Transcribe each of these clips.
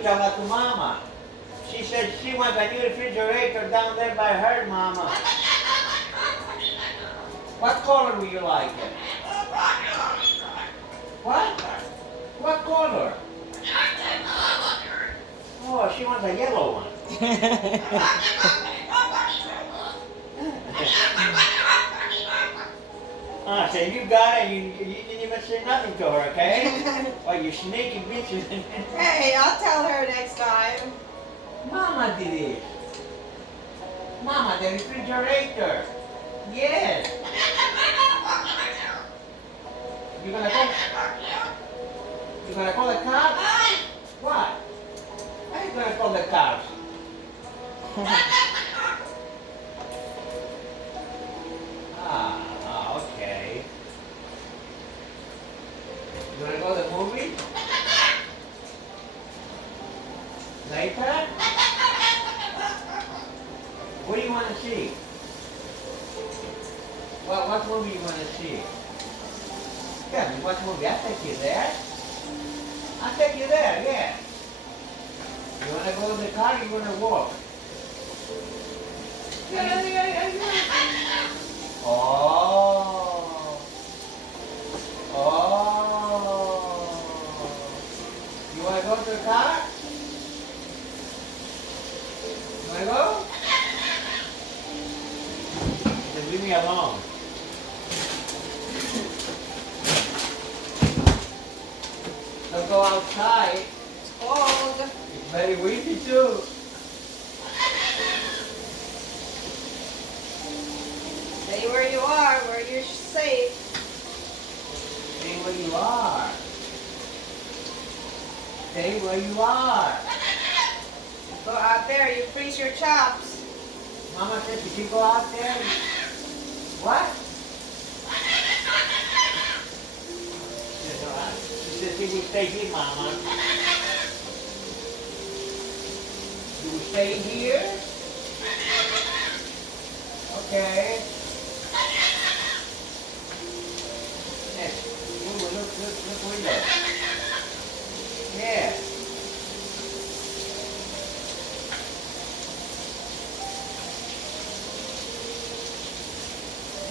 Tell that to Mama. She said she wants a new refrigerator down there by her, Mama. What color would you like it? What? What color? Oh, she wants a yellow one. So you got it, you didn't even say nothing to her, okay? Oh, you sneaky bitch. Hey, I'll tell her next time. Mama did it. Mama, the refrigerator. Yes. You gonna call? You gonna call the cops? What? How you gonna call the cops? Okay. You wanna go to the movie? Later? What do you want to see? What movie you want to see? Yeah, what movie? I'll take you there. I'll take you there, yeah. You want to go to the car or you want to walk? Oh. Oh. You want to go to the car? You want to go? Then leave me alone. Don't go outside. It's cold. It's very windy too. Stay where you are, where you're safe. Stay where you are. Stay where you are. Go out there, you freeze your chops. Mama said if you go out there. What? She said she will stay here, Mama. You will stay here? Okay. Yes. Look, window. Yeah.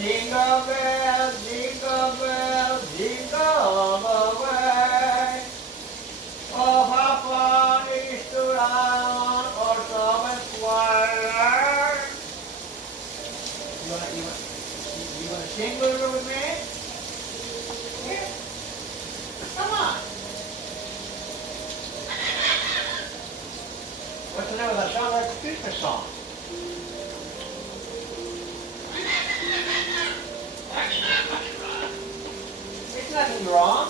Jingle bell, jingle bell, jingle all the way. Oh, how fun it is to run or so square. You wanna sing with me? Yeah. Come on. What's the name of that song? That's a Christmas song. There's nothing wrong.